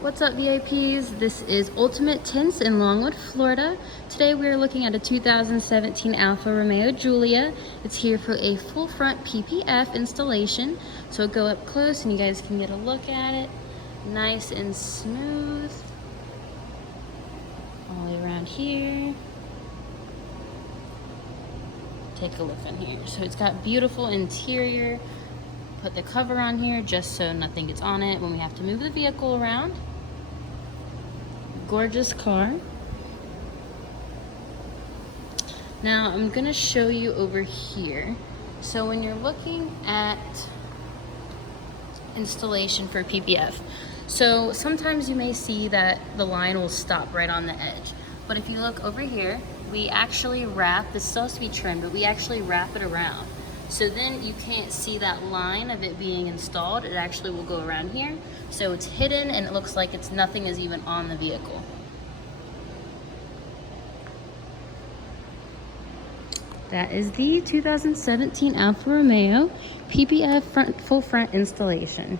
What's up, VIPs? This is Ultimate Tints in Longwood, Florida. Today we are looking at a 2017 Alfa Romeo Giulia. It's here for a full front PPF installation. So go up close and you guys can get a look at it. Nice and smooth. All the way around here. Take a look in here. So it's got beautiful interior. Put the cover on here just so nothing gets on it when we have to move the vehicle around. Gorgeous car. Now I'm gonna show you over here. So when you're looking at installation for PPF, so sometimes you may see that the line will stop right on the edge. But if you look over here, we actually wrap, this is supposed to be trimmed, but we actually wrap it around. So then you can't see that line of it being installed. It actually will go around here. So it's hidden and it looks like nothing is even on the vehicle. That is the 2017 Alfa Romeo PPF full front installation.